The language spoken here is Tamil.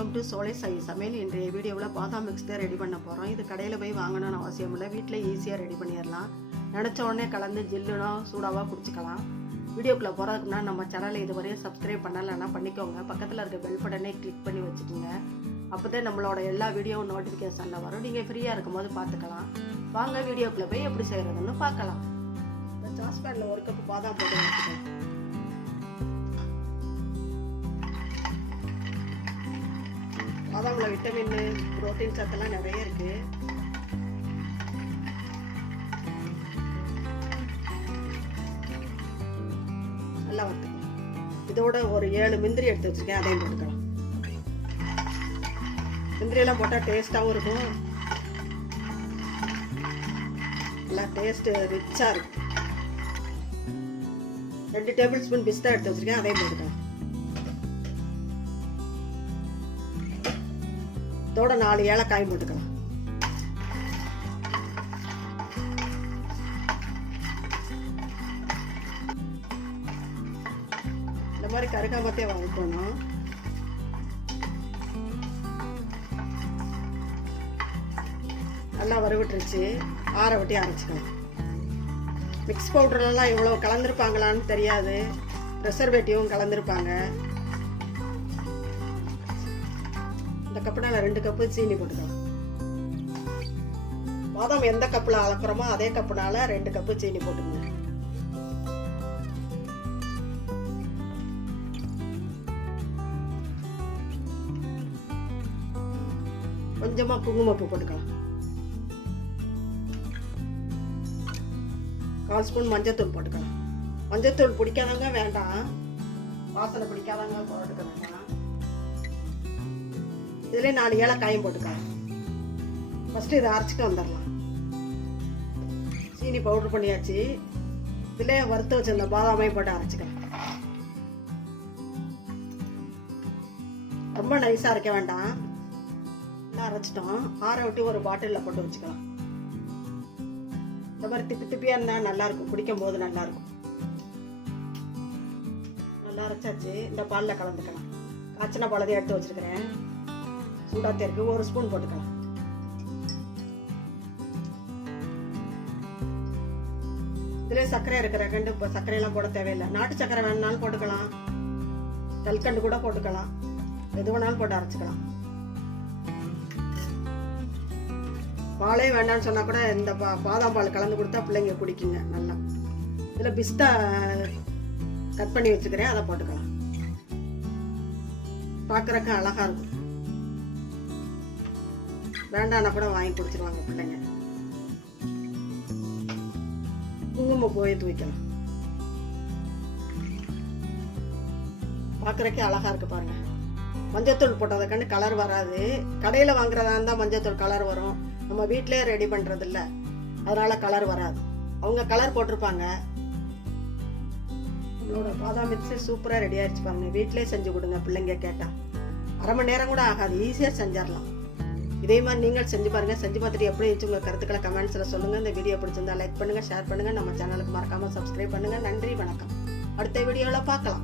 வெல்கம் டு சோலை சமையல். இன்றைய வீடியோவில் பாதாம் மிக்ஸ் தான் ரெடி பண்ண போகிறோம். இது கடையில் போய் வாங்கணும்னு அவசியம் இல்லை, வீட்டில் ஈஸியாக ரெடி பண்ணிடலாம். நினச்ச உடனே கலந்து ஜில்லுனா சூடாக குடிச்சிக்கலாம். வீடியோக்குள்ளே போகிறதுக்கு முன்னாடி நம்ம சேனலை இதுவரையும் சப்ஸ்கிரைப் பண்ணலைன்னா பண்ணிக்கோங்க. பக்கத்தில் இருக்க பெல் பட்டனை கிளிக் பண்ணி வச்சுக்கோங்க. அப்போ தான் நம்மளோட எல்லா வீடியோவும் நோட்டிஃபிகேஷனில் வரும். நீங்கள் ஃப்ரீயாக இருக்கும்போது பார்த்துக்கலாம். வாங்க வீடியோக்குள்ளே போய் எப்படி செய்கிறதுன்னு பார்க்கலாம். இந்த சாஸ்பேனில் ஒரு கப்பு பாதாம் போட்டு வச்சுக்கலாம். பாதாம்ல விட்டமின், புரோட்டீன் சத்தெல்லாம் நிறைய இருக்கு. நல்லா வறுத்துக்கலாம். இதோட ஒரு 7 முந்திரி எடுத்து வச்சிருக்கேன், அதையும் போட்டுக்கலாம். முந்திரியெல்லாம் போட்டால் டேஸ்டாகவும் இருக்கும், நல்லா டேஸ்ட் ரிச்சாக இருக்கும். 2 டேபிள் ஸ்பூன் பிஸ்தா எடுத்து வச்சிருக்கேன், அதையும் போட்டுக்கலாம். இதோட 4 ஏலக்காய் போட்டுக்கலாம். இந்த மாதிரி கருகாமத்தே வறுக்கணும். நல்லா வறுவிட்டுருச்சு, ஆற வட்டி அரைச்சிக்கலாம். மிக்ஸ் பவுடர்லாம் இவ்வளோ கலந்துருப்பாங்களான்னு தெரியாது, ப்ரெசர்வேட்டிவும் கலந்துருப்பாங்க. இந்த கப்புனால 2 கப்பு சீனி போட்டுக்கலாம். பாதாம் எந்த கப்பில் அளக்குறோமோ அதே கப்புனால 2 கப்பு சீனி போட்டுக்கணும். கொஞ்சமா குங்குமப்பூ போட்டுக்கலாம். 1/4 ஸ்பூன் மஞ்சத்தூள் போட்டுக்கலாம். மஞ்சத்தூள் பிடிக்காதவங்க வேண்டாம், வாசனை பிடிக்காதவங்க போட்டுக்க வேண்டாம். இதுல 4 ஏலக்காயும் போட்டுக்கலாம். ஃபர்ஸ்ட் இதை அரைச்சிட்டு வந்துடலாம். சீனி பவுடர் பண்ணியாச்சு. இதுல வறுத்து வச்சிருந்த பாதாமையும் போட்டு அரைச்சிக்கலாம். ரொம்ப நைஸா அரைக்க வேண்டாம், நல்லா அரைச்சிட்டோம். ஆற விட்டு ஒரு பாட்டிலில் போட்டு வச்சுக்கலாம். இந்த மாதிரி திப்பி திப்பியா இருந்தா நல்லா இருக்கும், குடிக்கும் போது நல்லா இருக்கும். நல்லா அரைச்சாச்சு. இந்த பாலில் கலந்துக்கலாம். காய்ச்சின பாலதை எடுத்து வச்சிருக்கிறேன், சூடாக இருக்கு. 1 ஸ்பூன் போட்டுக்கலாம். இதுல சர்க்கரை இருக்கிற கண்டு இப்போ சர்க்கரையெல்லாம் போட தேவையில்லை. நாட்டு சர்க்கரை வேணுனாலும் போட்டுக்கலாம், கல்கண்டு கூட போட்டுக்கலாம், எது வேணாலும் போட்டு அரைச்சிக்கலாம். பாலே வேண்டாம்னு சொன்னா கூட இந்த பாதாம் பால் கலந்து கொடுத்தா பிள்ளைங்க குடிக்குங்க நல்லா. இதுல பிஸ்தா கட் பண்ணி வச்சுக்கிறேன், அதை போட்டுக்கலாம். பார்க்கறதுக்கு அழகா இருக்கும். வேண்டாம்னா கூட வாங்கி குடிச்சிருவாங்க பிள்ளைங்க. குங்குமம் போய் தூக்கலாம். பார்க்கறதுக்கே அழகா இருக்கு பாருங்க. மஞ்சத்தூள் போட்டதை கண்டு கலர் வராது. கடையில் வாங்குறதா இருந்தால் மஞ்சத்தூள் கலர் வரும், நம்ம வீட்டிலே ரெடி பண்ணுறது இல்லை, அதனால கலர் வராது. அவங்க கலர் போட்டிருப்பாங்க. நம்மளோட பாதாம் மிக்ஸ் சூப்பராக ரெடி ஆயிடுச்சு பாருங்க. வீட்டிலே செஞ்சு கொடுங்க, பிள்ளைங்க கேட்டால் 1/2 மணி நேரம் கூட ஆகாது, ஈஸியாக செஞ்சிடலாம். இதே மாதிரி நீங்கள் செஞ்சு பாருங்க. செஞ்சு பார்த்துட்டு எப்படி இருந்துச்சு உங்கள் கருத்துக்களை கமெண்ட்ஸில் சொல்லுங்கள். இந்த வீடியோ பிடிச்சிருந்தா லைக் பண்ணுங்கள், ஷேர் பண்ணுங்கள். நம்ம சேனலுக்கு மறக்காமல் சப்ஸ்கிரைப் பண்ணுங்கள். நன்றி, வணக்கம். அடுத்த வீடியோவில் பார்க்கலாம்.